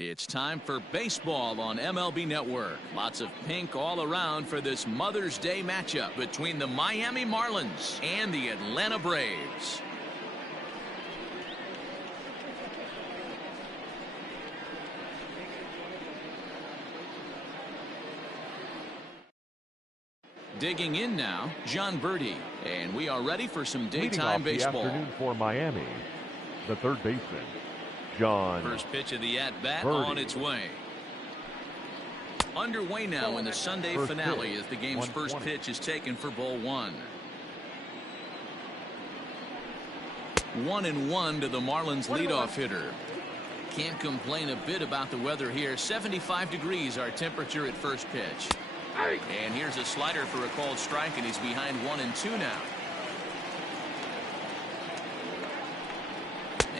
It's time for baseball on MLB Network. Lots of pink all around for this Mother's Day matchup between the Miami Marlins and the Atlanta Braves. Digging in now, John Birdie, and we are ready for some daytime baseball. The afternoon for Miami, the third baseman, John. First pitch of the at-bat Birdie. on its way. Underway now in the Sunday finale as the game's first pitch is taken for ball one. 1-1 to the Marlins leadoff hitter. Can't complain a bit about the weather here. 75 degrees our temperature at first pitch. And here's a slider for a called strike, and he's behind 1-2 now.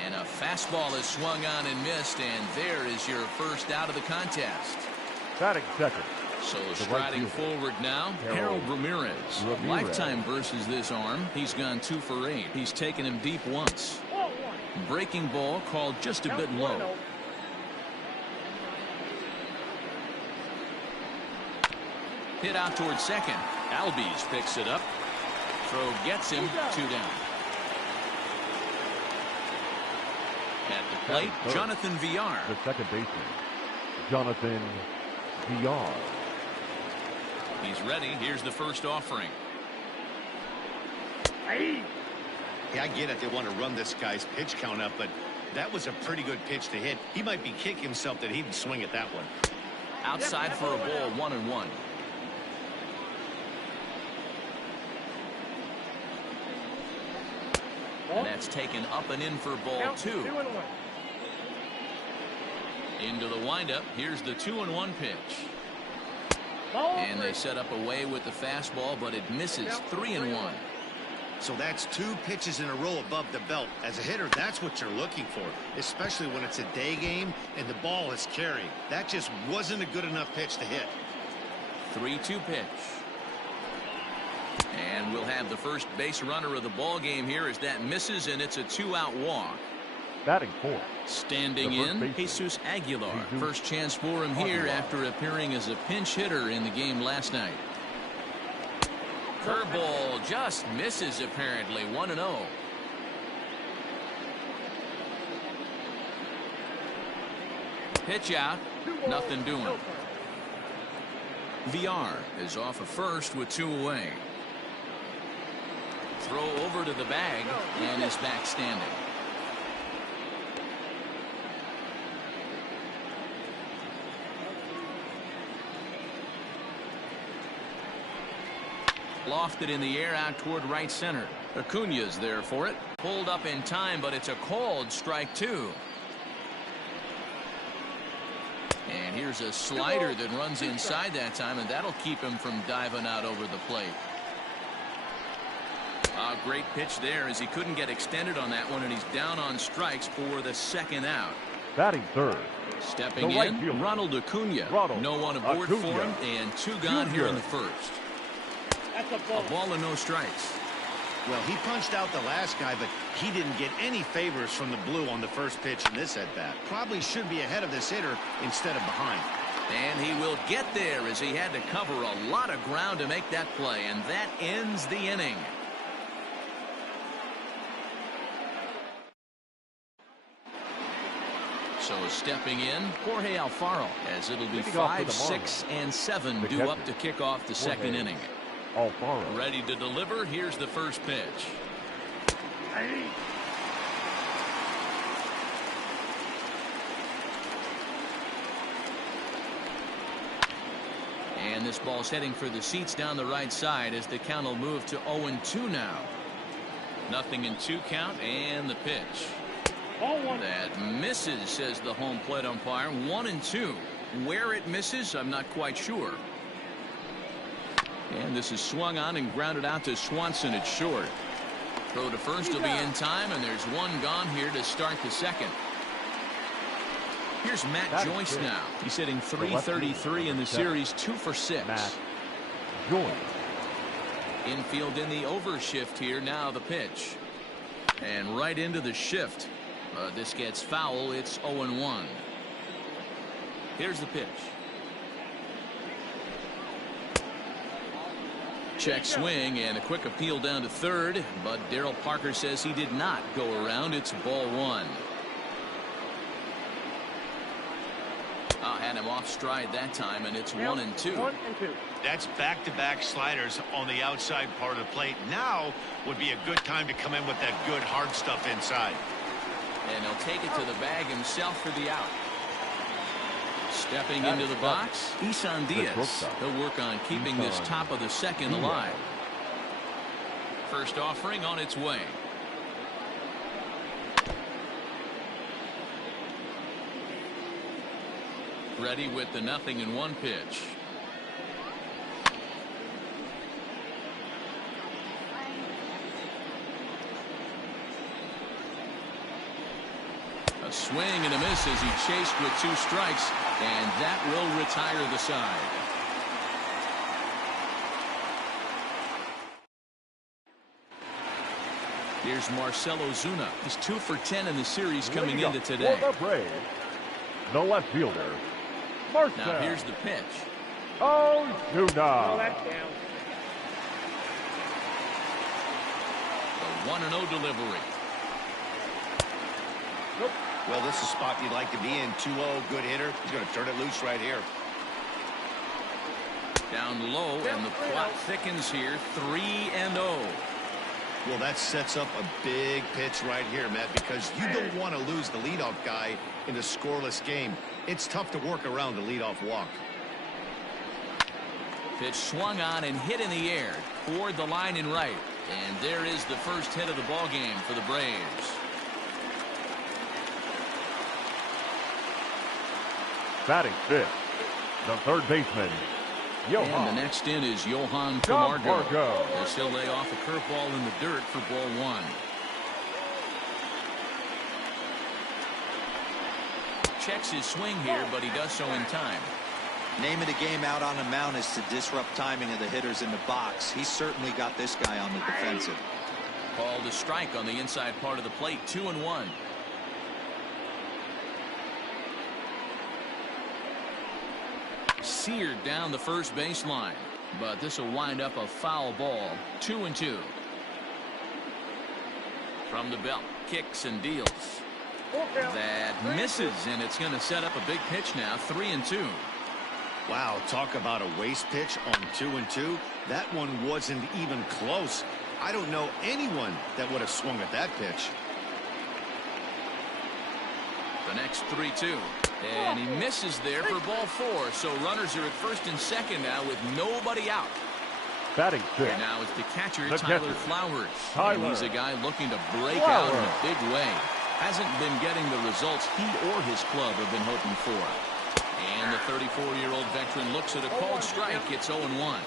And a fastball is swung on and missed, and there is your first out of the contest. Batting second. So striding forward now, Harold Ramirez. Lifetime versus this arm. He's gone 2 for 8. He's taken him deep once. Breaking ball called just a bit low. Hit out towards second. Albies picks it up. Throw gets him 2 down. At the plate, Jonathan Villar. The second baseman, Jonathan Villar. He's ready. Here's the first offering. Yeah, I get it. They want to run this guy's pitch count up, but that was a pretty good pitch to hit. He might be kicking himself that he didn't swing at that one. Outside for a ball, 1-1. And that's taken up and in for ball 2. Into the windup. Here's the 2-1 pitch. And they set up away with the fastball, but it misses. 3-1. So that's 2 pitches in a row above the belt. As a hitter, that's what you're looking for, especially when it's a day game and the ball is carrying. That just wasn't a good enough pitch to hit. 3-2 pitch. And we'll have the first base runner of the ball game here as that misses, and it's a 2-out walk. Batting fourth. Standing in, Jesus Aguilar. First chance for him here after appearing as a pinch hitter in the game last night. Curveball just misses apparently. 1-0. Pitch out. Nothing doing. Villar is off of first with 2 away. Throw over to the bag and is back standing. Lofted in the air out toward right center. Acuna's there for it. Pulled up in time, but it's a called strike 2. And here's a slider that runs inside that time, and that'll keep him from diving out over the plate. A great pitch there as he couldn't get extended on that one, and he's down on strikes for the 2nd out. Batting third. Stepping in, Ronald Acuna. No one aboard for him, and 2 gone here in the first. A ball and no strikes. Well, he punched out the last guy, but he didn't get any favors from the blue on the first pitch in this at-bat. Probably should be ahead of this hitter instead of behind. And he will get there as he had to cover a lot of ground to make that play, and that ends the inning. So stepping in, Jorge Alfaro, as it'll be 5, 6, and 7 due up to kick off the second inning. Alfaro. Ready to deliver. Here's the first pitch. And this ball's heading for the seats down the right side as the count will move to 0-2 now. 0-2 count, and the pitch. That misses, says the home plate umpire. 1-2. Where it misses, I'm not quite sure. And this is swung on and grounded out to Swanson at short. Throw to first will be in time, and there's 1 gone here to start the second. Here's Matt Joyce now. He's hitting .333 in the series, 2 for 6. Matt Joyce. Infield in the overshift here. Now the pitch. And right into the shift. This gets foul. It's 0-1. Here's the pitch. Check swing and a quick appeal down to third, but Darryl Parker says he did not go around. It's ball one. Had him off stride that time, and it's 1-2. That's back-to-back sliders on the outside part of the plate. Now would be a good time to come in with that good hard stuff inside. And he'll take it to the bag himself for the out. Stepping into the box, Isan Diaz. He'll work on keeping this top of the second alive. First offering on its way. Ready with the 0-1 pitch. A swing and a miss as he chased with 2 strikes, and that will retire the side. Here's Marcell Ozuna. He's 2 for 10 in the series coming into today. For the Braves, the left fielder, Marcell. Now here's the pitch. Ozuna. The 1-0 delivery. Well, this is a spot you'd like to be in. 2-0, good hitter. He's going to turn it loose right here. Down low, and the plot thickens here. 3-0. Well, that sets up a big pitch right here, Matt, because you don't want to lose the leadoff guy in a scoreless game. It's tough to work around the leadoff walk. Pitch swung on and hit in the air toward the line and right. And there is the first hit of the ball game for the Braves. Batting fifth, the third baseman, Johan. And the next in is Johan CAMARGO. As he'll lay off a curveball in the dirt for ball one. Checks his swing here, but he does so in time. Name of the game out on the mound is to disrupt timing of the hitters in the box. He's certainly got this guy on the defensive. Called a strike on the inside part of the plate. 2-1. Seared down the first baseline, but this will wind up a foul ball. 2-2. From the belt, kicks and deals. That misses, and it's going to set up a big pitch now. 3-2. Wow, talk about a waste pitch on 2-2. That one wasn't even close. I don't know anyone that would have swung at that pitch. The next 3-2. And he misses there for ball 4. So runners are at first and second now with nobody out. Batting fifth. And now it's the catcher, Tyler Flowers. And he's a guy looking to break out in a big way. Hasn't been getting the results he or his club have been hoping for. And the 34-year-old veteran looks at a called strike. It's 0-1.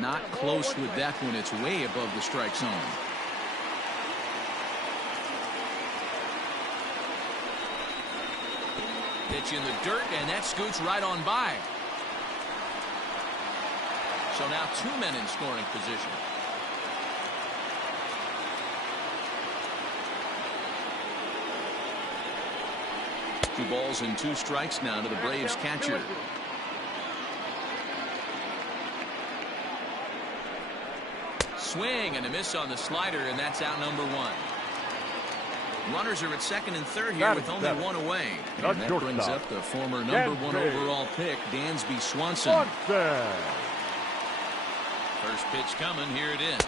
Not close with that one. It's way above the strike zone. Pitch in the dirt, and that scoots right on by. So now 2 men in scoring position. Two balls and 2 strikes now to the Braves catcher. Swing and a miss on the slider, and that's out number 1. Runners are at second and third here with only 1 away. And that brings up the former number 1 overall pick, Dansby Swanson. First pitch coming. Here it is.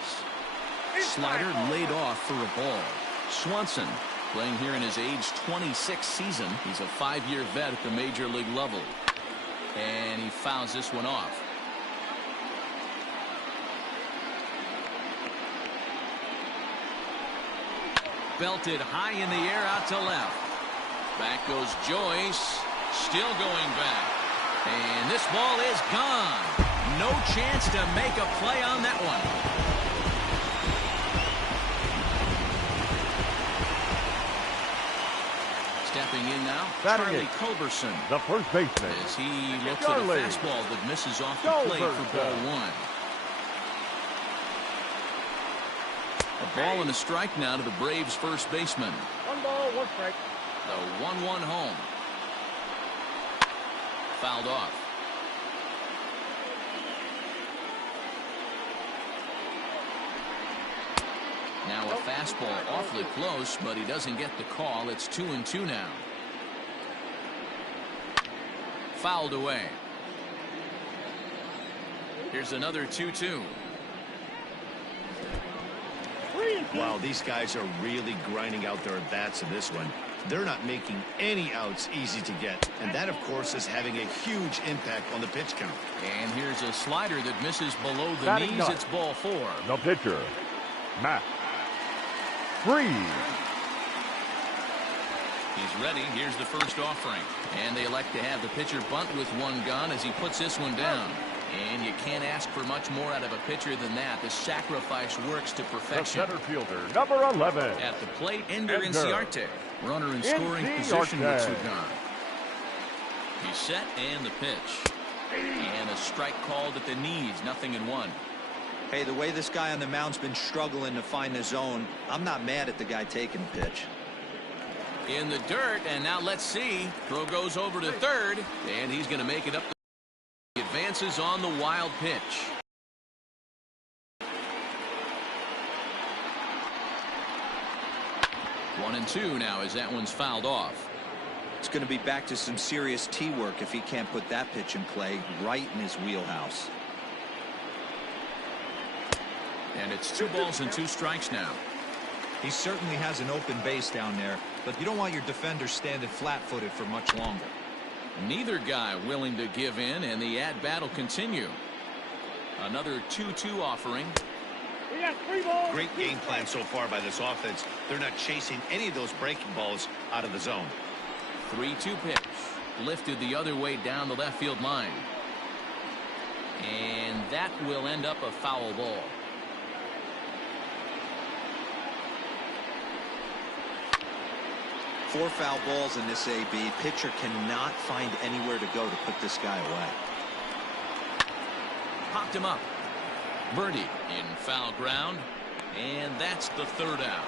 Slider laid off for a ball. Swanson playing here in his age 26 season. He's a 5-year vet at the major league level. And he fouls this one off. Belted high in the air out to left. Back goes Joyce. Still going back. And this ball is gone. No chance to make a play on that one. Stepping in now, Charlie Culberson. The first baseman. As he looks at a fastball that misses off the plate for ball 1. A ball and a strike now to the Braves first baseman. 1 ball, 1 strike. The 1-1 home. Fouled off. Now a fastball awfully close, but he doesn't get the call. It's 2-2 now. Fouled away. Here's another 2-2. Wow, these guys are really grinding out their at-bats in this one. They're not making any outs easy to get, and that, of course, is having a huge impact on the pitch count. And here's a slider that misses below the Batting knees. nut. It's ball 4. The pitcher, Matt Freeze. He's ready. Here's the first offering. And they elect to have the pitcher bunt with 1 gun as he puts this one down. And you can't ask for much more out of a pitcher than that. The sacrifice works to The perfection. center fielder, number 11. At the plate, Ender Ender. Inciarte. Runner in scoring position with Inciarte. 2 gone. He's set and the pitch. And a strike called at the knees. 0-1. Hey, the way this guy on the mound's been struggling to find the zone, I'm not mad at the guy taking the pitch. In the dirt, and now let's see. Throw goes over to third, and he's going to make it up. He advances on the wild pitch. One and two now as that one's fouled off. It's going to be back to some serious tee work if he can't put that pitch in play right in his wheelhouse. And it's 2 balls and 2 strikes now. He certainly has an open base down there, but you don't want your defender standing flat-footed for much longer. Neither guy willing to give in, and the at-bat will continue. Another 2-2 offering. We got 3 balls. Great game plan so far by this offense. They're not chasing any of those breaking balls out of the zone. 3-2 pitch. Lifted the other way down the left field line. And that will end up a foul ball. Four foul balls in this AB. Pitcher cannot find anywhere to go to put this guy away. Popped him up. Birdie in foul ground, and that's the 3rd out.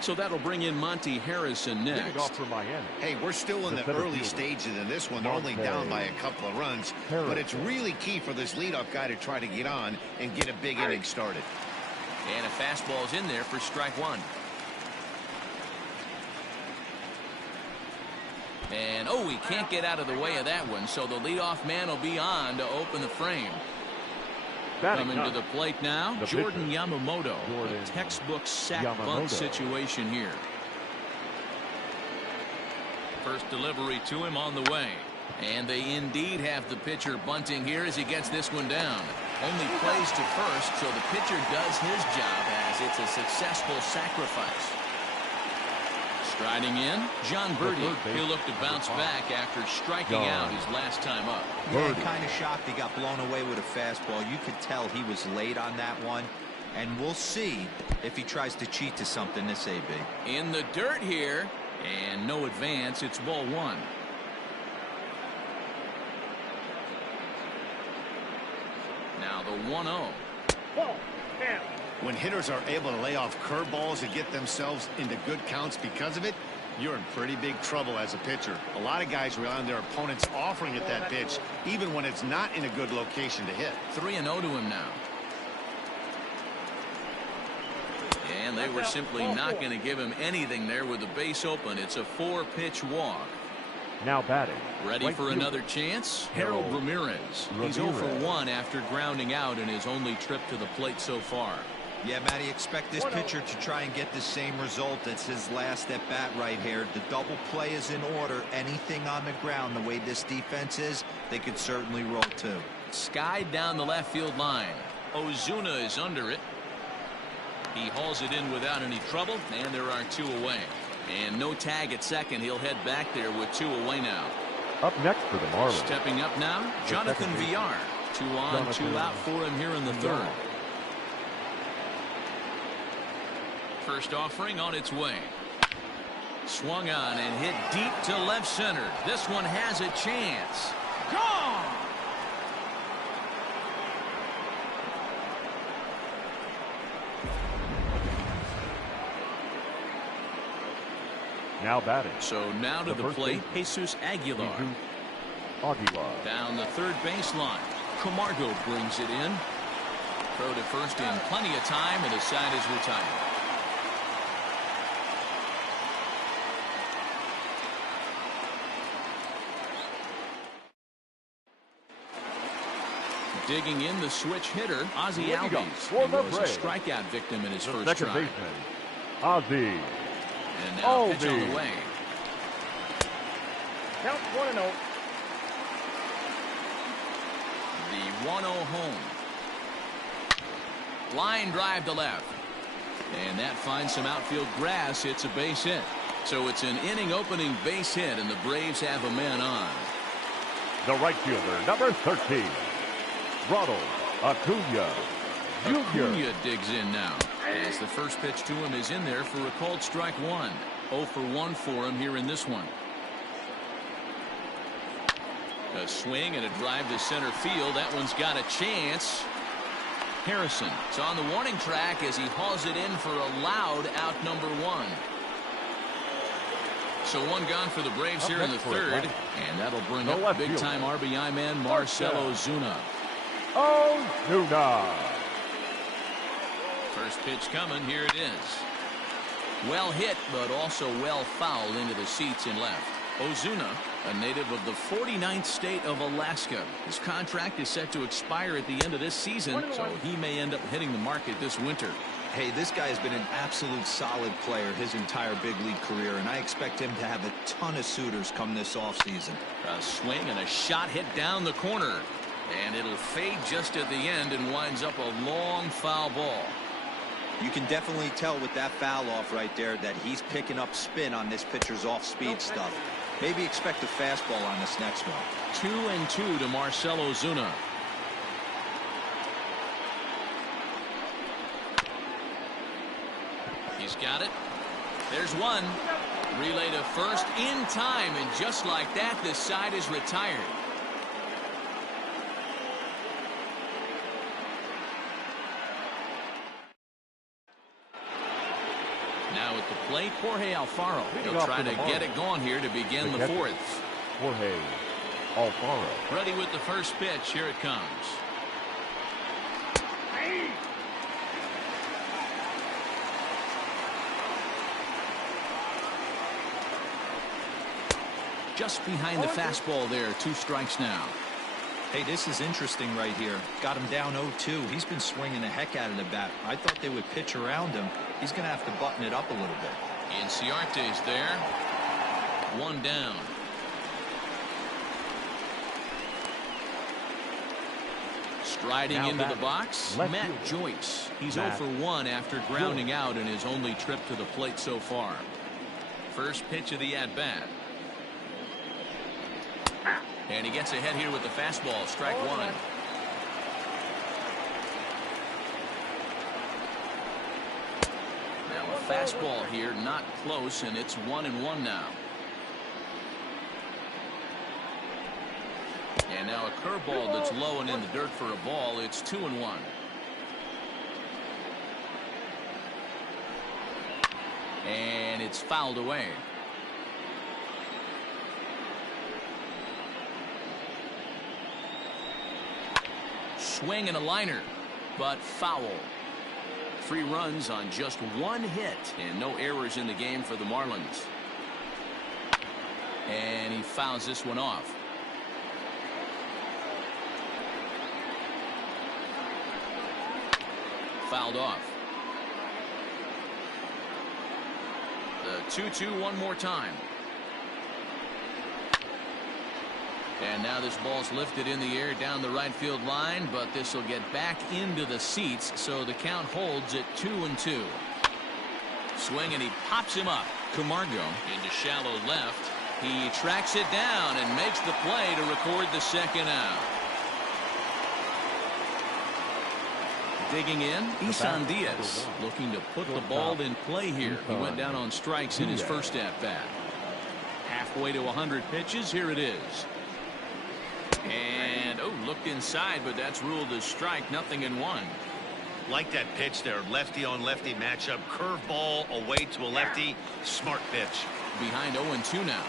So that'll bring in Monty Harrison Leading next. off for Miami. Hey, we're still in The the center early fielder. stages in this one. They're only down by a couple of runs, but it's really key for this leadoff guy to try to get on and get a big inning started. And a fastball's in there for strike 1. And oh, he can't get out of the way of that one, so the leadoff man will be on to open the frame. Batting Coming to ninth, the plate now, the Jordan pitcher, Yamamoto. Jordan A textbook sack Yamamoto. bunt situation here. First delivery to him on the way. And they indeed have the pitcher bunting here as he gets this one down. Only plays to first, so the pitcher does his job as it's a successful sacrifice. Striding in, John Birdie. He'll look to bounce back after striking out his last time up. Yeah, kind of shocked he got blown away with a fastball. You could tell he was late on that one. And we'll see if he tries to cheat to something this AB. In the dirt here, and no advance. It's ball 1. Now the 1-0. Ball. Down. When hitters are able to lay off curveballs and get themselves into good counts because of it, you're in pretty big trouble as a pitcher. A lot of guys rely on their opponents offering at that pitch, even when it's not in a good location to hit. 3-0 to him now. And they were simply not going to give him anything there with the base open. It's a 4-pitch walk. Now batting. Ready right for fielder, another chance? Harold Ramirez. He's 0 for 1 after grounding out in his only trip to the plate so far. Yeah, Matty, expect this pitcher to try and get the same result. It's his last at bat right here. The double play is in order. Anything on the ground, the way this defense is, they could certainly roll too. Skied down the left field line. Ozuna is under it. He hauls it in without any trouble, and there are 2 away. And no tag at second. He'll head back there with 2 away now. Up next for the Marlins. Stepping up now, Jonathan second baseman. Villar. 2 on, 2 out for him here in the 3rd. First offering on its way. Swung on and hit deep to left center. This one has a chance. Gone! Now batting. So now to the plate, Jesus Aguilar. Down the third baseline. Camargo brings it in. Throw to first in plenty of time, and the side is retired. Digging in the switch hitter, Ozzie Albies. He was a strikeout victim in his first second try. baseman, Ozzie. And now pitch on the way. Count 1-0. The 1-0 home. Line drive to left. And that finds some outfield grass. It's a base hit. So it's an inning opening base hit, and the Braves have a man on. The right fielder, number 13, Ronald Acuna Jr. Acuna digs in now. As the first pitch to him is in there for a called strike one. 0 for 1 for him here in this one. A swing and a drive to center field. That one's got a chance. Harrison is on the warning track as he hauls it in for a loud out number 1. So one gone for the Braves here in the third, and that'll bring up big-time RBI man Marcell Ozuna. Ozuna. First pitch coming. Here it is. Well hit, but also well fouled into the seats in left. Ozuna, a native of the 49th state of Alaska. His contract is set to expire at the end of this season, so he may end up hitting the market this winter. Hey, this guy has been an absolute solid player his entire big league career, and I expect him to have a ton of suitors come this offseason. A swing and a shot hit down the corner, and it'll fade just at the end and winds up a long foul ball. You can definitely tell with that foul off right there that he's picking up spin on this pitcher's off-speed stuff. Maybe expect a fastball on this next one. 2-2 to Marcell Ozuna. He's got it. There's one. Relay to first in time, and just like that, this side is retired. Now at the plate, Jorge Alfaro. He'll try to get it going here to begin the fourth. Jorge Alfaro. Ready with the first pitch. Here it comes. Just behind the fastball there. 2 strikes now. Hey, this is interesting right here. Got him down 0-2. He's been swinging the heck out of the bat. I thought they would pitch around him. He's going to have to button it up a little bit. Inciarte's there. 1 down. Striding now into the box, Matt Joyce. He's 0 for 1 after grounding out in his only trip to the plate so far. First pitch of the at-bat. And he gets ahead here with the fastball. Strike 1. Now a fastball here, not close, and it's 1-1 now. And now a curveball that's low and in the dirt for a ball. It's 2-1. And it's fouled away. Swing and a liner, but foul. 3 runs on just 1 hit, and no errors in the game for the Marlins. And he fouls this one off. Fouled off. The 2-2 one more time. And now this ball's lifted in the air down the right field line, but this will get back into the seats, so the count holds at 2-2. Swing, and he pops him up. Camargo into shallow left. He tracks it down and makes the play to record the second out. Digging in, Isan Diaz looking to put the ball in play here. He went down on strikes in his first at-bat. Halfway to 100 pitches. Here it is. And, looked inside, but that's ruled as strike. Nothing in one. Like that pitch there. Lefty on lefty matchup. Curveball away to a lefty. Smart pitch. Behind 0-2 now.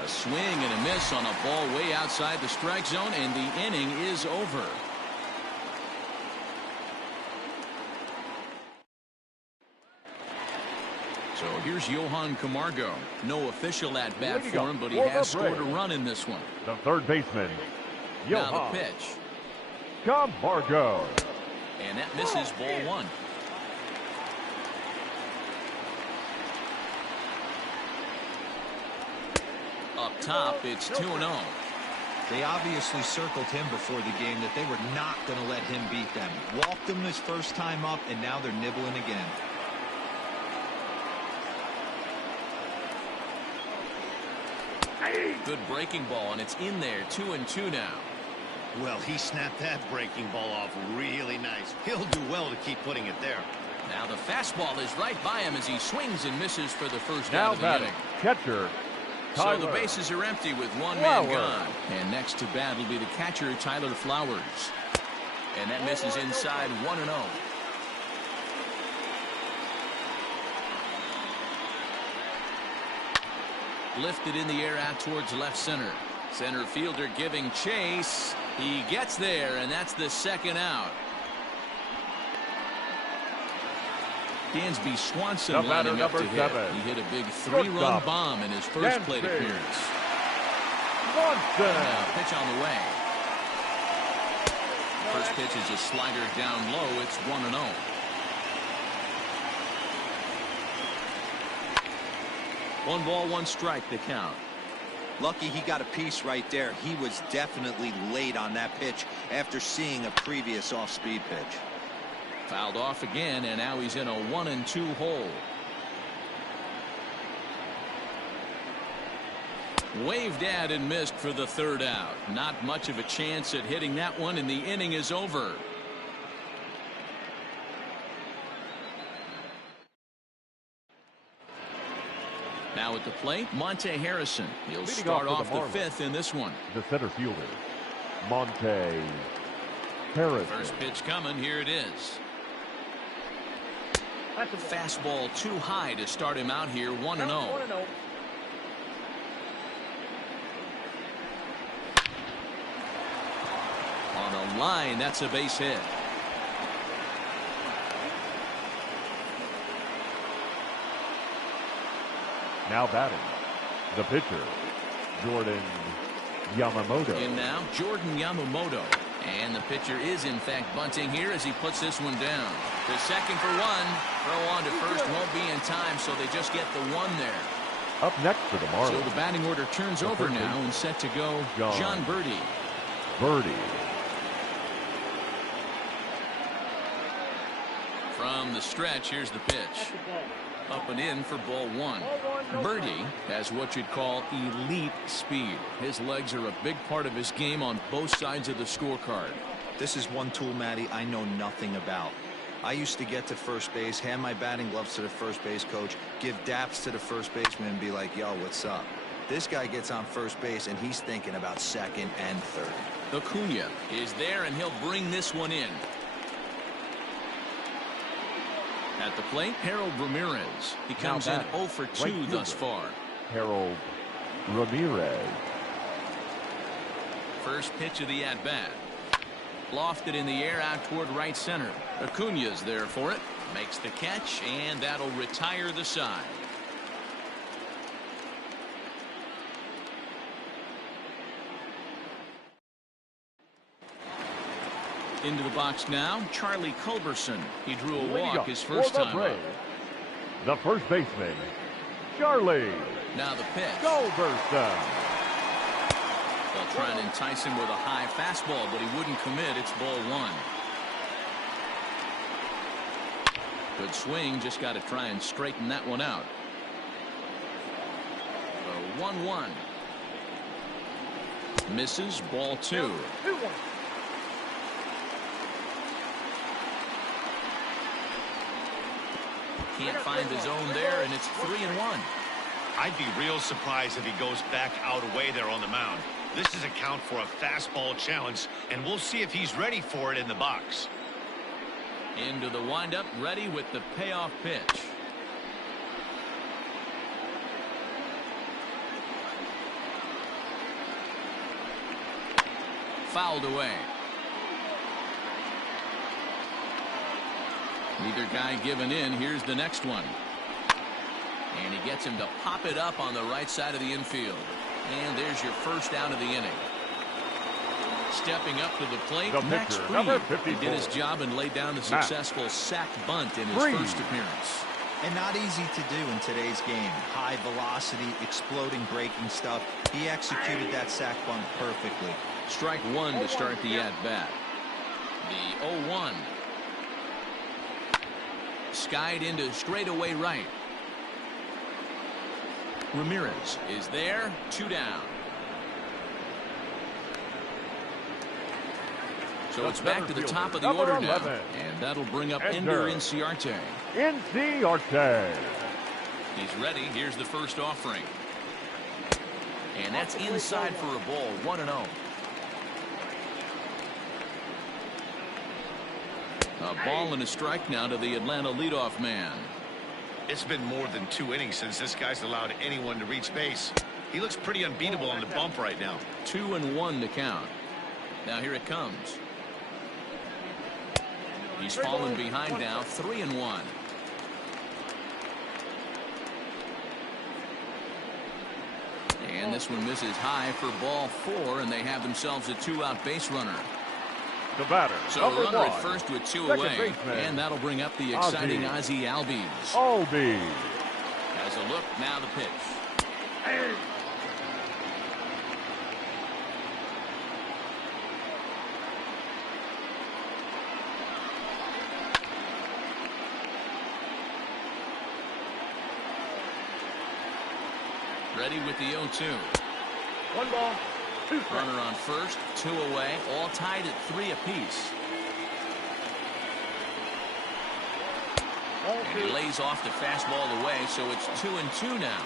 A swing and a miss on a ball way outside the strike zone, and the inning is over. So here's Johan Camargo. No official at bat for him, but he has scored a run in this one. The third baseman, Johan. Now the pitch. Camargo. And that misses, ball one. Up top, it's 2-0. They obviously circled him before the game that they were not going to let him beat them. Walked him his first time up, and now they're nibbling again. Good breaking ball, and it's in there. 2-2 now. Well, he snapped that breaking ball off really nice. He'll do well to keep putting it there. Now the fastball is right by him as he swings and misses for the first Now out of the inning. Catcher, Tyler. So the bases are empty with one man gone. And next to bat will be the catcher, Tyler Flowers. And that misses inside, 1-0. Lifted in the air out towards left center. Center fielder giving chase. He gets there, and that's the second out. Dansby Swanson lining up to hit. He hit a big 3-run bomb in his first plate appearance. Now, pitch on the way. First pitch is a slider down low. It's 1-0. One ball, one strike to count. Lucky he got a piece right there. He was definitely late on that pitch after seeing a previous off-speed pitch. Fouled off again, and now he's in a 1-2 hole. Waved at and missed for the third out. Not much of a chance at hitting that one, and the inning is over. Now at the plate, Monte Harrison. He'll start off the fifth in this one. The center fielder, Monte Harrison. First pitch coming. Here it is. Fastball too high to start him out here. 1-0. On a line, that's a base hit. Now batting, the pitcher, Jordan Yamamoto. In now, Jordan Yamamoto. And the pitcher is, in fact, bunting here as he puts this one down. The second for one. Throw on to first won't be in time, so they just get the one there. Up next for the Marlins. So the batting order turns over now and set to go John Birdie. From the stretch, here's the pitch. Up and in for ball one. Birdie has what you'd call elite speed. His legs are a big part of his game on both sides of the scorecard. This is one tool, Matty, I know nothing about. I used to get to first base, hand my batting gloves to the first base coach, give daps to the first baseman, and be like, yo, what's up? This guy gets on first base, and he's thinking about second and third. Acuna is there, and he'll bring this one in. At the plate, Harold Ramirez. He comes in 0 for 2 thus far. Harold Ramirez. First pitch of the at-bat. Lofted in the air out toward right center. Acuna's there for it. Makes the catch, and that'll retire the side. Into the box now, Charlie Culberson. He drew a walk his first time up. The first baseman, Charlie. Now the pitch. Culberson. They'll try and entice him with a high fastball, but he wouldn't commit. It's ball one. Good swing, just got to try and straighten that one out. So 1-1. Misses. Ball 2. 2-1. Can't find the zone there, and it's 3-1. I'd be real surprised if he goes back out away there on the mound. This is a count for a fastball challenge, and we'll see if he's ready for it in the box. Into the windup, ready with the payoff pitch. Fouled away. Neither guy giving in. Here's the next one. And he gets him to pop it up on the right side of the infield. And there's your first out of the inning. Stepping up to the plate, Max number Fried. 54. He did his job and laid down the successful sac bunt in his first appearance. And not easy to do in today's game. High velocity, exploding breaking stuff. He executed that sac bunt perfectly. Strike one to start the at-bat. The 0-1. Skied into straightaway right. Ramirez is there. 2 down. So it's back to the top of the order now. And that'll bring up Ender Inciarte. Inciarte. He's ready. Here's the first offering. And that's inside for a ball. 1-0. A ball and a strike now to the Atlanta leadoff man. It's been more than 2 innings since this guy's allowed anyone to reach base. He looks pretty unbeatable on the bump right now. 2-1 to count. Now here it comes. He's fallen behind now. 3-1. And this one misses high for ball 4, and they have themselves a 2-out base runner. The batter. So number runner 1. at first with 2 Second away. baseman, And that'll bring up the exciting Ozzie Albies. Albies. Has a look. Now the pitch. Ready with the 0-2. 1 ball, 2 strikes. Runner on first, 2 away, all tied at 3 apiece. And he lays off the fastball away, so it's 2-2 now.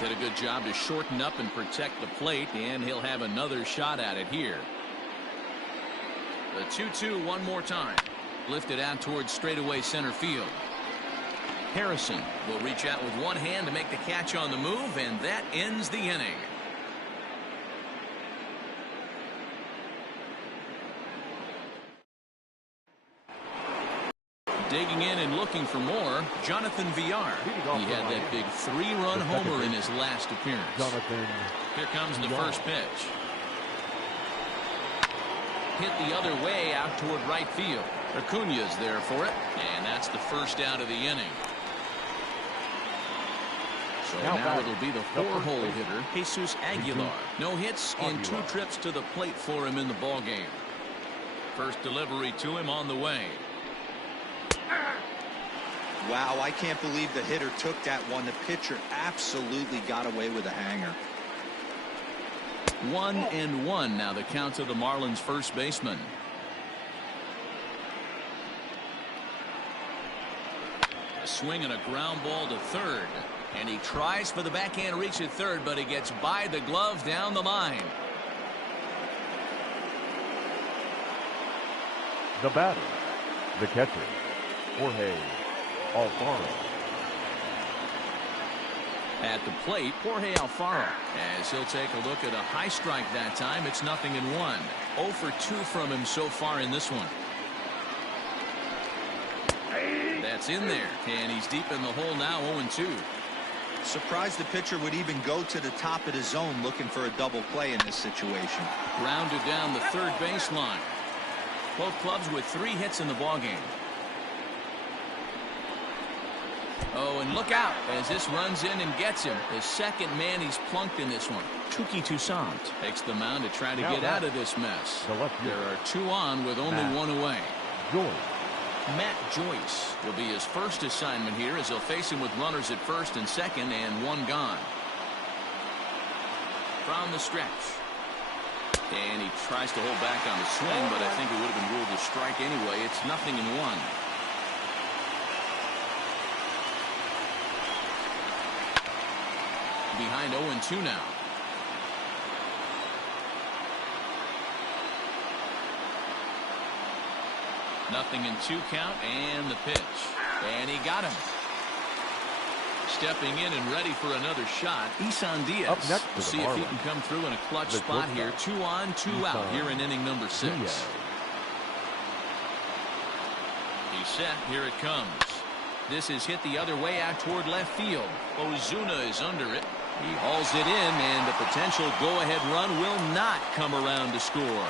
Did a good job to shorten up and protect the plate, and he'll have another shot at it here. The 2-2 one more time. Lifted out towards straightaway center field. Harrison will reach out with one hand to make the catch on the move, and that ends the inning. Digging in and looking for more, Jonathan Villar. He had that big 3-run homer in his last appearance. Jonathan. Here comes the first pitch. Hit the other way out toward right field. Acuña's there for it, and that's the first out of the inning. So now it'll be the 4-hole hitter, Jesus Aguilar. No hits and 2 trips to the plate for him in the ballgame. First delivery to him on the way. Wow, I can't believe the hitter took that one. The pitcher absolutely got away with a hanger. 1-1 now the count to the Marlins first baseman. A swing and a ground ball to third. And he tries for the backhand reach at third, but he gets by the glove down the line. The batter. The catcher. Jorge Alfaro. At the plate, Jorge Alfaro, as he'll take a look at a high strike that time. It's 0-1. 0 for 2 from him so far in this one. That's in there, and he's deep in the hole now. 0-2. Surprised the pitcher would even go to the top of the zone looking for a double play in this situation. Grounded down the third baseline. Both clubs with 3 hits in the ballgame. Oh, and look out as this runs in and gets him. The second man he's plunked in this one. Touki Toussaint takes the mound to try to get out of this mess. There are 2 on with only 1 away. George Matt Joyce will be his first assignment here as he'll face him with runners at first and second and one gone. From the stretch. And he tries to hold back on the swing, but I think it would have been ruled a strike anyway. It's 0-1. Behind 0-2 now. Nothing in 2 count and the pitch. And he got him. Stepping in and ready for another shot, Isan Diaz. Up next to We'll see if he can come through in a clutch spot here. 2 on, 2 out here in inning number 6. He's set. Here it comes. This is hit the other way out toward left field. Ozuna is under it. He hauls it in, and the potential go-ahead run will not come around to score.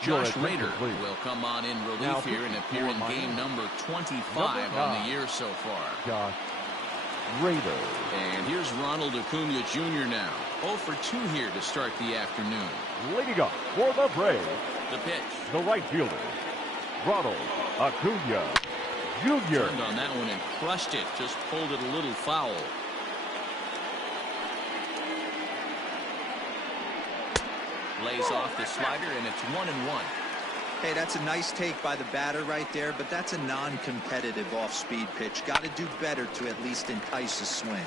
Josh Rader will come on in relief here and appear in game number 25 on the year so far. Josh Rader. And here's Ronald Acuna Jr. now. 0 for 2 here to start the afternoon. Leading up for the Braves, The pitch. the right fielder, Ronald Acuna Jr. Turned on that one and crushed it. Just pulled it a little foul. Lays off the slider, and it's 1-1. Hey, that's a nice take by the batter right there, but that's a non-competitive off-speed pitch. Got to do better to at least entice a swing.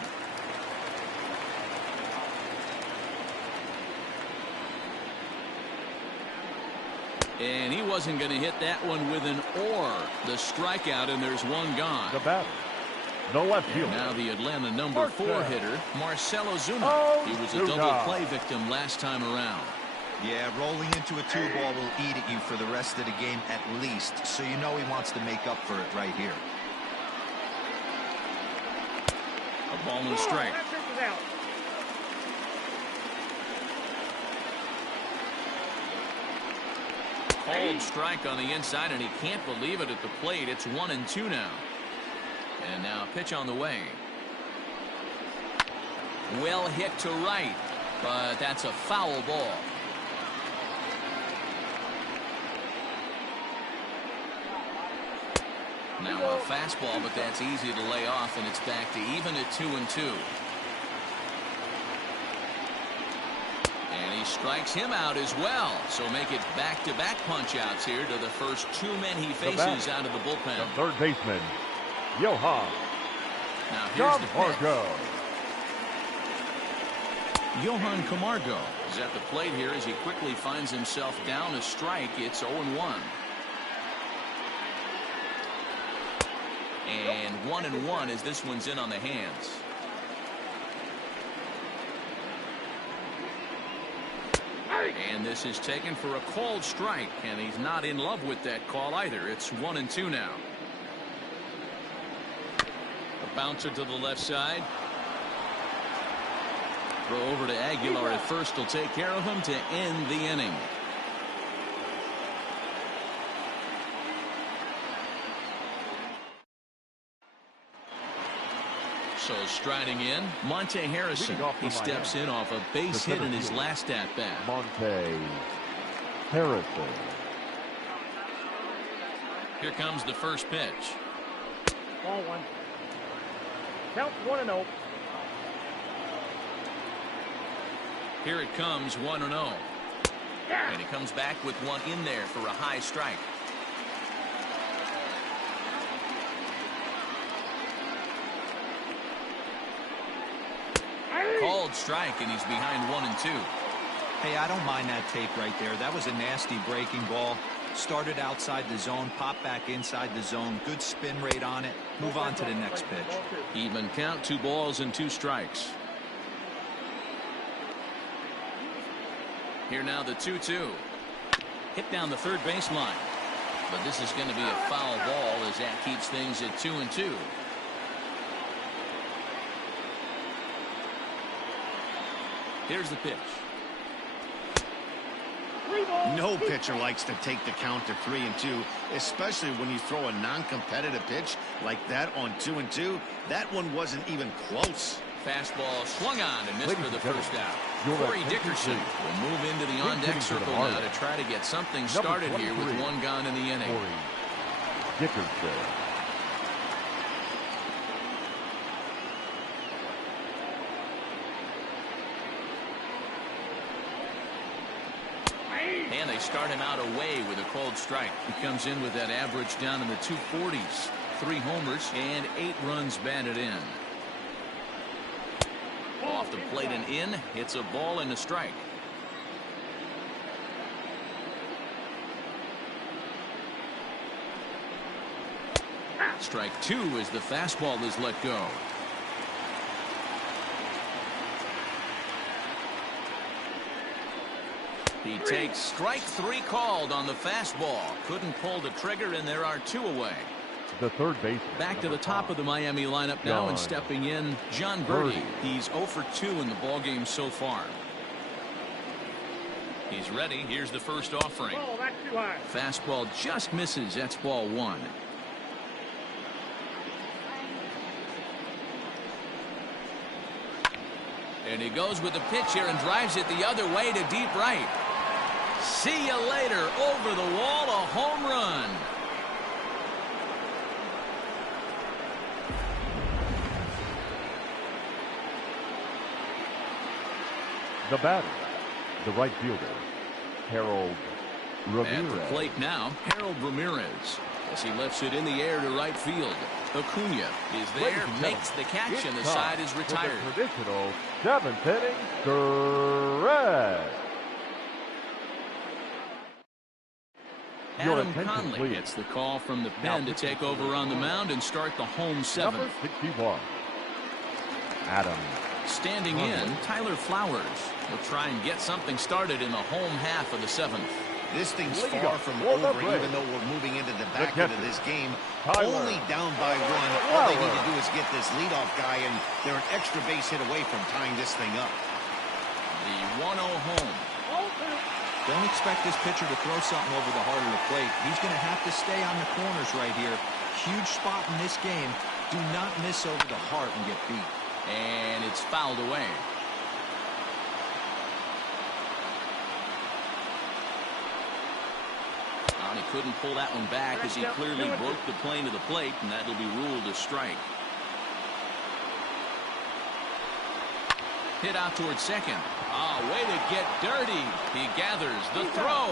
And he wasn't going to hit that one with an or. The strikeout, and there's one gone. The batter, the left fielder. Now the Atlanta number 4 hitter, Marcell Ozuna. Oh, He was a double play victim last time around. Yeah, rolling into a 2-ball will eat at you for the rest of the game at least, so you know he wants to make up for it right here. A ball and a strike. Cold strike on the inside, and he can't believe it at the plate. It's 1-2 now. And now a pitch on the way. Well hit to right, but that's a foul ball. Now a fastball, but that's easy to lay off, and it's back to even at 2-2. And he strikes him out as well. So make it back-to-back punch-outs here to the first 2 men he faces out of the bullpen. The third baseman, Johan. Now here's the CAMARGO. Johan CAMARGO is at the plate here as he quickly finds himself down a strike. It's 0-1. And 1-1 as this one's in on the hands. And this is taken for a called strike, and he's not in love with that call either. It's 1-2 now. A bouncer to the left side. Throw over to Aguilar at first will take care of him to end the inning. So striding in, Monte Harrison. He steps in off a base hit in his last at-bat. Monte Harrison. Here comes the first pitch. Ball 1. Count 1-0. Here it comes, 1-0. And he comes back with one in there for a high strike. Called strike, and he's behind 1-2. Hey, I don't mind that take right there. That was a nasty breaking ball. Started outside the zone, popped back inside the zone. Good spin rate on it. Move on to the next pitch. Even count, 2 balls and 2 strikes. Here now the 2-2. Hit down the third baseline. But this is going to be a foul ball as that keeps things at 2-2. Here's the pitch. No pitcher likes to take the count to 3-2, especially when you throw a non-competitive pitch like that on 2-2. That one wasn't even close. Fastball swung on and missed for the first out. Corey Dickerson will move into the deck circle now to try to get something started here with one gone in the inning. And they start him out away with a cold strike. He comes in with that average down in the 240s. 3 homers and 8 runs batted in. Off the plate and in. It's a ball and a strike. Strike 2 as the fastball is let go. He takes strike 3 called on the fastball. Couldn't pull the trigger, and there are 2 away. The third baseman. Back to the top of the Miami lineup now, and stepping in, John Birdie. He's 0 for 2 in the ballgame so far. He's ready. Here's the first offering. Oh, that's too high. Fastball just misses. That's ball 1. And he goes with the pitch here and drives it the other way to deep right. See you later. Over the wall, a home run. The batter, the right fielder, Harold Ramirez. At the plate now, Harold Ramirez, as he lifts it in the air to right field. Acuna is there, makes the catch, and the side is retired. The traditional 7th inning stretch. Adam Conley gets the call from the pen to take over on the mound and start the home 7th. Number 61, Adam. Standing in, Tyler Flowers will try and get something started in the home half of the 7th. This thing's far from over, even though we're moving into the back end of this game. Only down by 1. All they need to do is get this leadoff guy, and they're an extra base hit away from tying this thing up. The 1-0 home. Don't expect this pitcher to throw something over the heart of the plate. He's going to have to stay on the corners right here. Huge spot in this game. Do not miss over the heart and get beat. And it's fouled away. Well, he couldn't pull that one back as he clearly broke the plane of the plate, and that'll be ruled a strike. Hit out towards second. Ah, way to get dirty. He gathers the throw.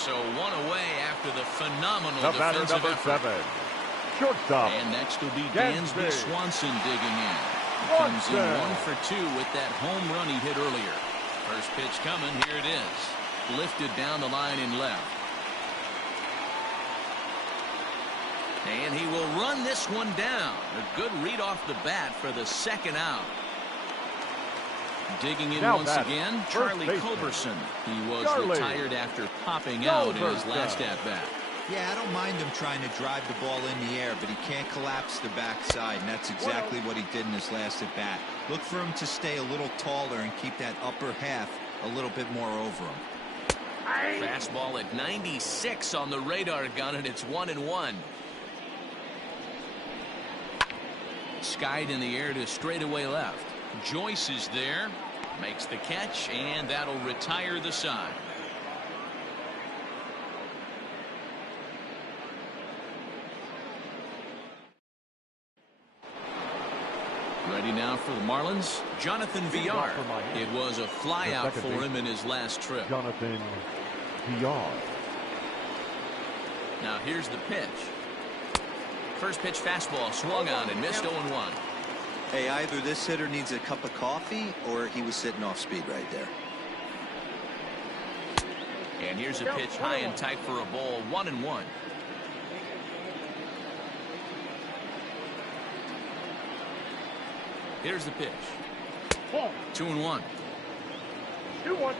So 1 away after the phenomenal defensive effort. 7, shortstop. And next will be Dansby Swanson digging in. He comes in 1 for 2 with that home run he hit earlier. First pitch coming. Here it is. Lifted down the line in left. And he will run this one down. A good read off the bat for the second out. Digging in once again, Charlie Culberson. He was retired after popping out in his last at-bat. Yeah, I don't mind him trying to drive the ball in the air, but he can't collapse the backside, and that's exactly what he did in his last at-bat. Look for him to stay a little taller and keep that upper half a little bit more over him. Fastball at 96 on the radar gun, and it's 1-1. Skied in the air to straightaway left. Joyce is there, makes the catch, and that'll retire the side. Ready now for the Marlins, Jonathan Villar. It was a flyout for him in his last trip. Jonathan Villar. Now here's the pitch. First pitch fastball swung on and missed 0-1. Hey, either this hitter needs a cup of coffee or he was sitting off speed right there. And here's a pitch high and tight for a ball, 1-1. Here's the pitch. 2-1. 2-1.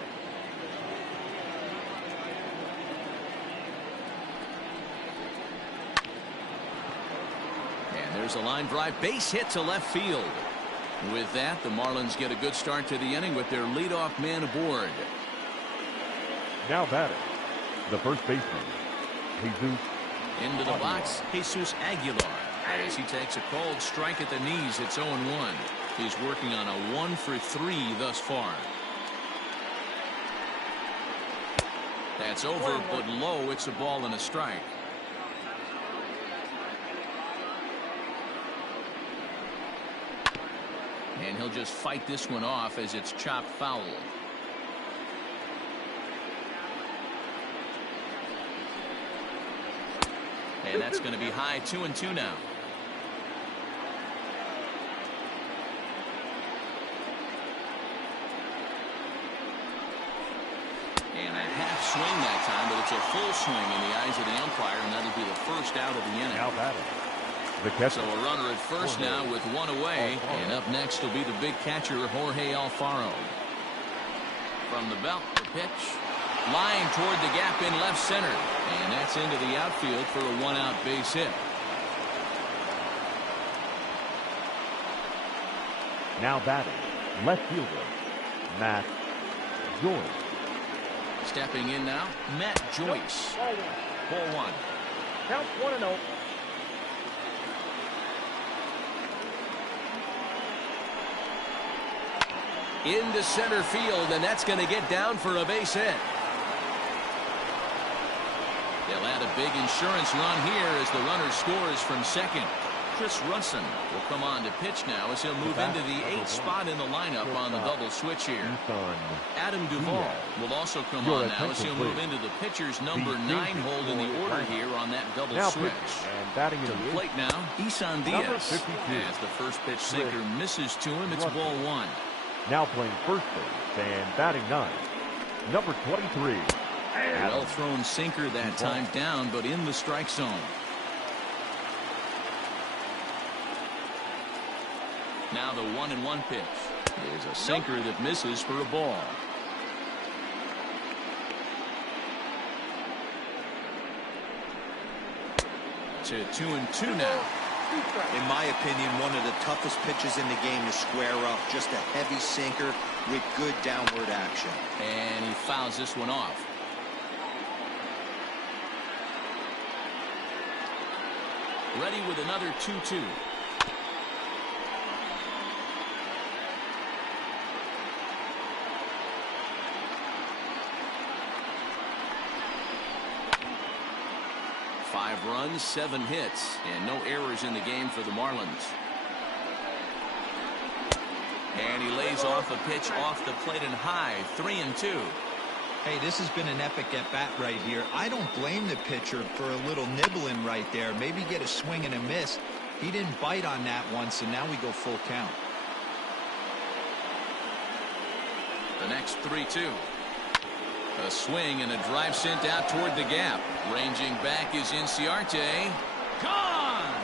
And there's a line drive, base hit to left field. With that, the Marlins get a good start to the inning with their leadoff man aboard. Now batting, the first baseman, Jesus. Into the box, Jesus Aguilar. As he takes a cold strike at the knees, it's 0-1. He's working on a 1 for 3 thus far. That's over, but low. It's a ball and a strike. And he'll just fight this one off as it's chopped foul. And that's going to be high. 2-2 now. And a half swing that time, but it's a full swing in the eyes of the umpire, and that'll be the first out of the inning. Now batting, the catcher. So a runner at first now with one away, and up next will be the big catcher, Jorge Alfaro. From the belt, the pitch. Line toward the gap in left center, and that's into the outfield for a one-out base hit. Now batting, left fielder, Matt Joyce. Stepping in now, Matt Joyce. Ball one. Count 1-0. Into center field, and that's going to get down for a base hit. They'll add a big insurance run here as the runner scores from second. Chris Russin will come on to pitch now as he'll move into the 8th spot in the lineup on the double switch here. Adam Duvall will also come on now as he'll move into the pitcher's number 9 hold in the order here on that double switch. To the plate now, Isan Diaz. As the first pitch sinker misses to him, it's ball one. Now playing first base and batting 9, number 23. Well thrown sinker that time down, but in the strike zone. Now the 1-1 pitch is a sinker that misses for a ball. To 2-2 now. In my opinion, one of the toughest pitches in the game to square up. Just a heavy sinker with good downward action. And he fouls this one off. Ready with another 2-2. Five runs, 7 hits, and no errors in the game for the Marlins. And he lays off a pitch off the plate and high. 3-2. Hey, this has been an epic at-bat right here. I don't blame the pitcher for a little nibbling right there. Maybe get a swing and a miss. He didn't bite on that one, so now we go full count. The next 3-2. A swing and a drive sent out toward the gap. Ranging back is Inciarte. Gone!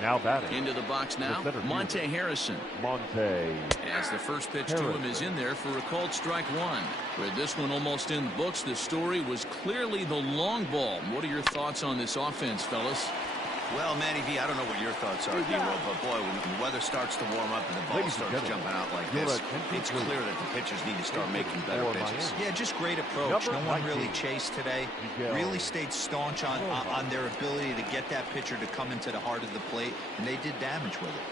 Now batting. Into the box now, Monte Harrison. As the first pitch to him is in there for a called strike one. With this one almost in the books, the story was clearly the long ball. What are your thoughts on this offense, fellas? Well, Matty V, I don't know what your thoughts are, D-Roll, but boy, when the weather starts to warm up and the ball starts jumping out like this, it's clear that the pitchers need to start making better pitches. Yeah, just great approach. No one really chased today. Really stayed staunch on their ability to get that pitcher to come into the heart of the plate, and they did damage with it.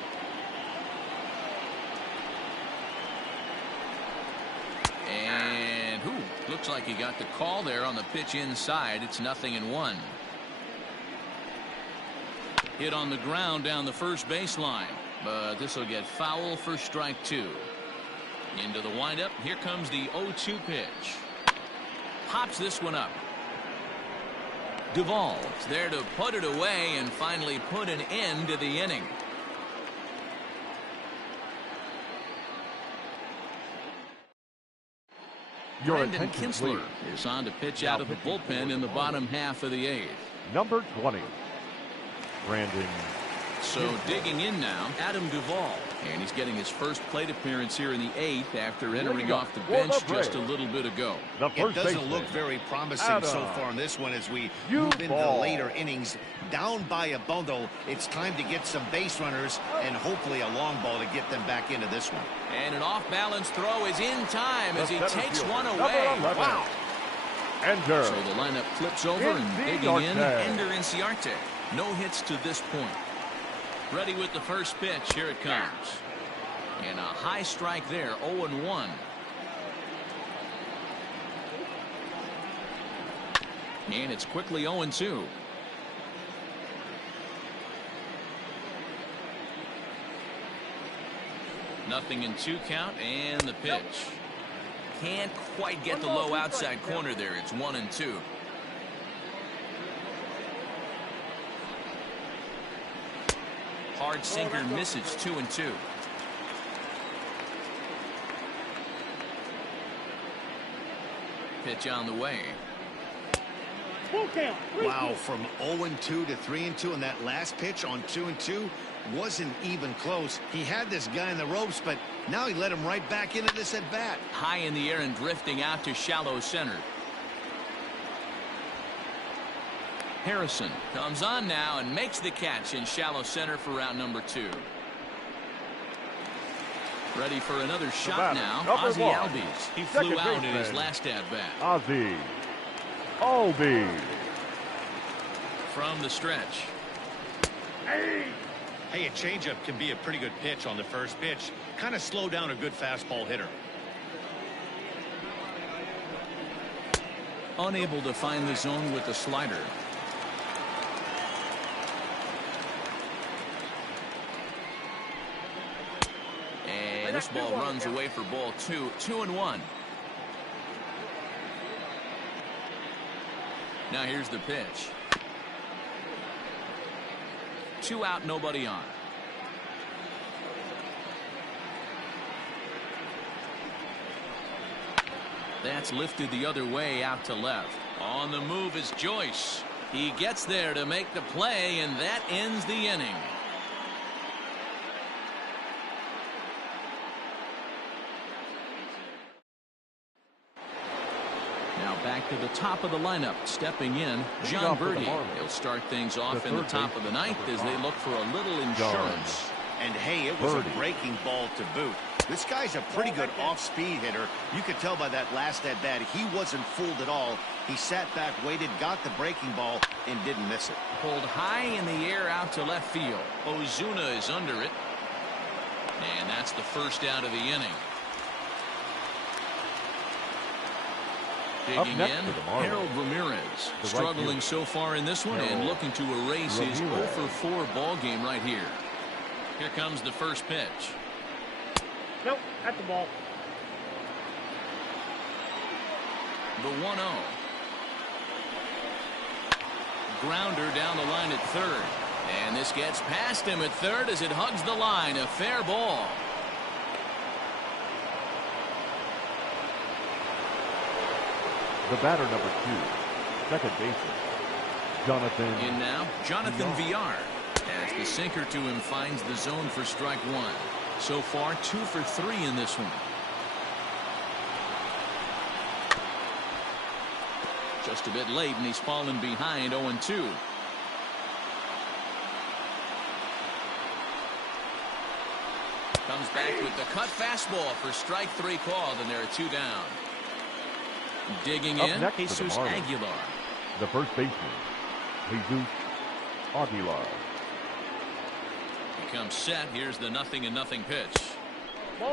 And looks like he got the call there on the pitch inside. It's 0-1. Hit on the ground down the first baseline, but this will get foul for strike 2. Into the windup. Here comes the 0-2 pitch. Pops this one up. Duvall is there to put it away and finally put an end to the inning. Brandon Kinsler is on to pitch out of the bullpen in the bottom half of the 8th. Number 20. Brandon. So digging in now, Adam Duvall, and he's getting his first plate appearance here in the 8th after entering off the bench just a little bit ago. It doesn't look very promising so far in this one as we move into the later innings. Down by a bundle, it's time to get some base runners and hopefully a long ball to get them back into this one. And an off-balance throw is in time as he takes one away. Wow. Ender. So the lineup flips over and digging in, Ender Inciarte. No hits to this point. Ready with the first pitch. Here it comes. And a high strike there. 0-1. And it's quickly 0-2. Nothing in 2 count, and the pitch. Can't quite get the low outside corner there. It's 1-2. Hard sinker misses. 2-2. Pitch on the way. Wow, from 0-2 to 3-2 in that last pitch on 2-2 wasn't even close. He had this guy in the ropes, but now he let him right back into this at bat. High in the air and drifting out to shallow center. Harrison comes on now and makes the catch in shallow center for round number 2. Ready for another shot now. Ozzie Albies. He flew out in his last at bat. Ozzie Albies. From the stretch. Hey, a changeup can be a pretty good pitch on the first pitch. Kind of slow down a good fastball hitter. Unable to find the zone with the slider. And this ball runs away for ball 2. 2-1. Now here's the pitch. 2 out, nobody on. That's lifted the other way out to left. On the move is Joyce. He gets there to make the play, and that ends the inning. Now back to the top of the lineup. Stepping in, John Birdie. He'll start things off in the top of the 9th as they look for a little insurance. And hey, it was a breaking ball to boot. This guy's a pretty good off-speed hitter. You could tell by that last at bat he wasn't fooled at all. He sat back, waited, got the breaking ball, and didn't miss it. Pulled high in the air out to left field. Ozuna is under it. And that's the first out of the inning. Digging in, Harold Ramirez. Struggling so far in this one and looking to erase his 0-for-4 ball game right here. Here comes the first pitch. Nope, at the ball. The 1-0. Grounder down the line at third. And this gets past him at third as it hugs the line. A fair ball. The batter, number 2, second baseman, Jonathan. In now, Jonathan Villar. As the sinker to him finds the zone for strike 1. So far, 2 for 3 in this one. Just a bit late, and he's fallen behind 0-2. Comes back with the cut fastball for strike 3 called, and there are 2 down. Digging in, Jesus Aguilar. The first baseman, Jesus Aguilar. He comes set. Here's the 0-0 pitch.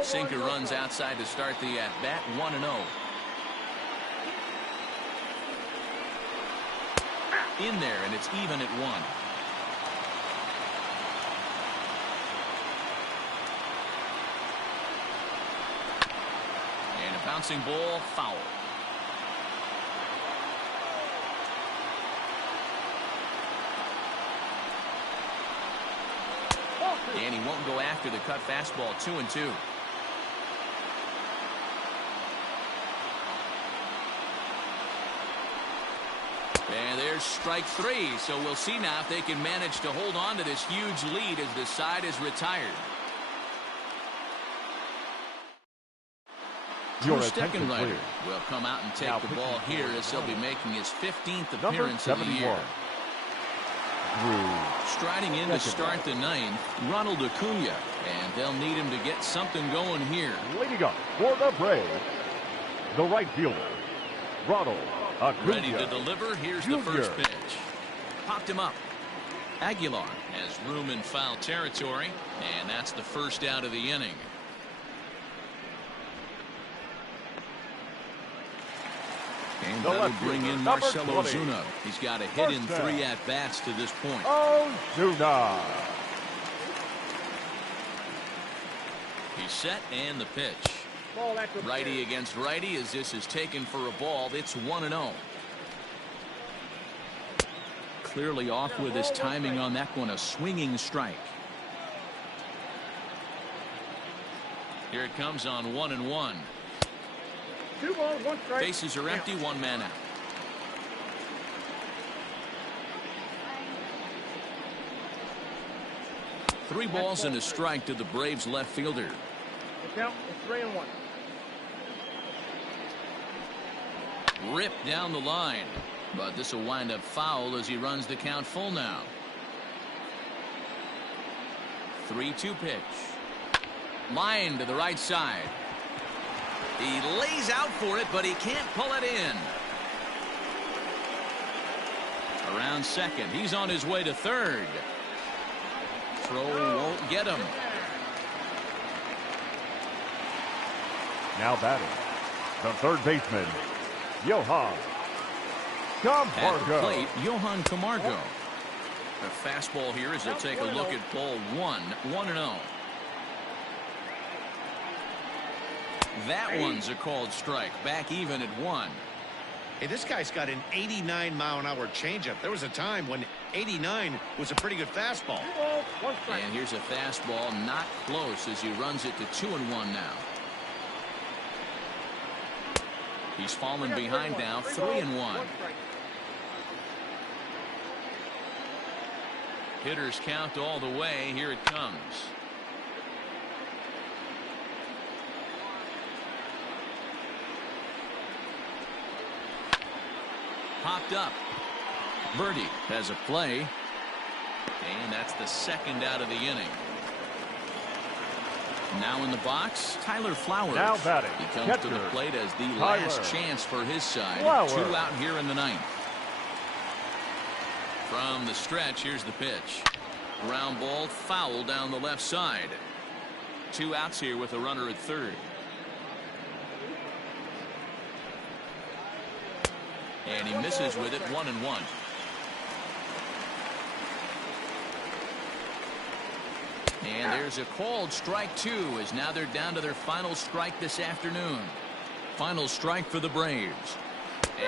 Sinker runs outside to start the at-bat. 1-0. In there, and it's even at 1. And a bouncing ball, foul. And he won't go after the cut fastball. 2-2. And there's strike 3. So we'll see now if they can manage to hold on to this huge lead as the side is retired. Drew Steckenrider will come out and take the ball here as he'll be making his 15th appearance of the year. Striding in to start the 9th, Ronald Acuna, and they'll need him to get something going here. Leading up for the Braves, the right fielder, Ronald Acuna. Ready to deliver. Here's the first pitch. Popped him up. Aguilar has room in foul territory, and that's the first out of the inning. And that'll bring in Marcelo Ozuna. He's got a hit in 3 at-bats to this point. Ozuna. He's set, and the pitch. Righty against righty as this is taken for a ball. It's 1-0. Clearly off with his timing on that one. A swinging strike. Here it comes on 1-1. 2 balls, 1 strike. Bases are empty, 1 man out. Three balls and a strike to the Braves left fielder. The count is 3-1. Ripped down the line, but this will wind up foul as he runs the count full now. 3-2 pitch. Line to the right side. He lays out for it, but he can't pull it in. Around second. He's on his way to third. Throw won't get him. Now batting, the third baseman, Johan At the CAMARGO. plate, Johan CAMARGO. The fastball here as he'll take a look at ball 1, 1-0. That one's a called strike. Back even at 1. Hey, this guy's got an 89-mile-an-hour changeup. There was a time when 89 was a pretty good fastball. 2 balls, 1 strike. And here's a fastball not close as he runs it to 2-1 now. He's fallen behind now, 3-1. Hitters count all the way. Here it comes. Popped up. Birdie has a play. And that's the second out of the inning. Now in the box, Tyler Flowers. Now batting, He comes to the catcher, plate as the Tyler last chance for his side. Flowers. 2 out here in the 9th. From the stretch, here's the pitch. Ground ball foul down the left side. 2 outs here with a runner at third. And he misses with it, 1-1. And there's a called strike 2 as now they're down to their final strike this afternoon. Final strike for the Braves.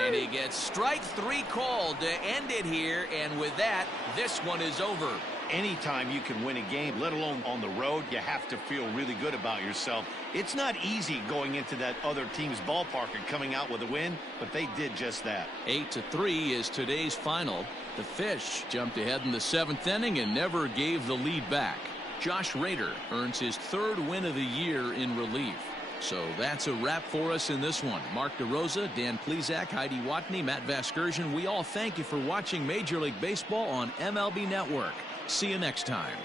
And he gets strike 3 called to end it here. And with that, this one is over. Anytime you can win a game, let alone on the road, you have to feel really good about yourself. It's not easy going into that other team's ballpark and coming out with a win, but they did just that. 8-3 is today's final. The Fish jumped ahead in the 7th inning and never gave the lead back. Josh Rader earns his 3rd win of the year in relief. So that's a wrap for us in this one. Mark DeRosa, Dan Plesac, Heidi Watney, Matt Vasgersian. We all thank you for watching Major League Baseball on MLB Network. See you next time.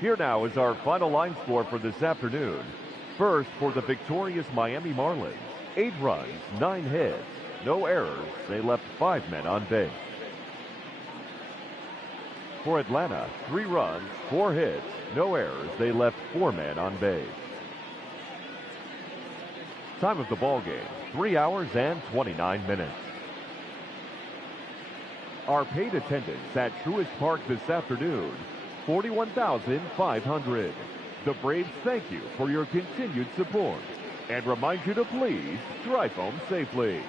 Here now is our final line score for this afternoon. First, for the victorious Miami Marlins, 8 runs, 9 hits, no errors. They left 5 men on base. For Atlanta, 3 runs, 4 hits, no errors. They left 4 men on base. Time of the ball game, 3 hours and 29 minutes. Our paid attendance at Truist Park this afternoon, 41,500. The Braves thank you for your continued support and remind you to please drive home safely.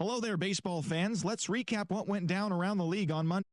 Hello there, baseball fans. Let's recap what went down around the league on Monday.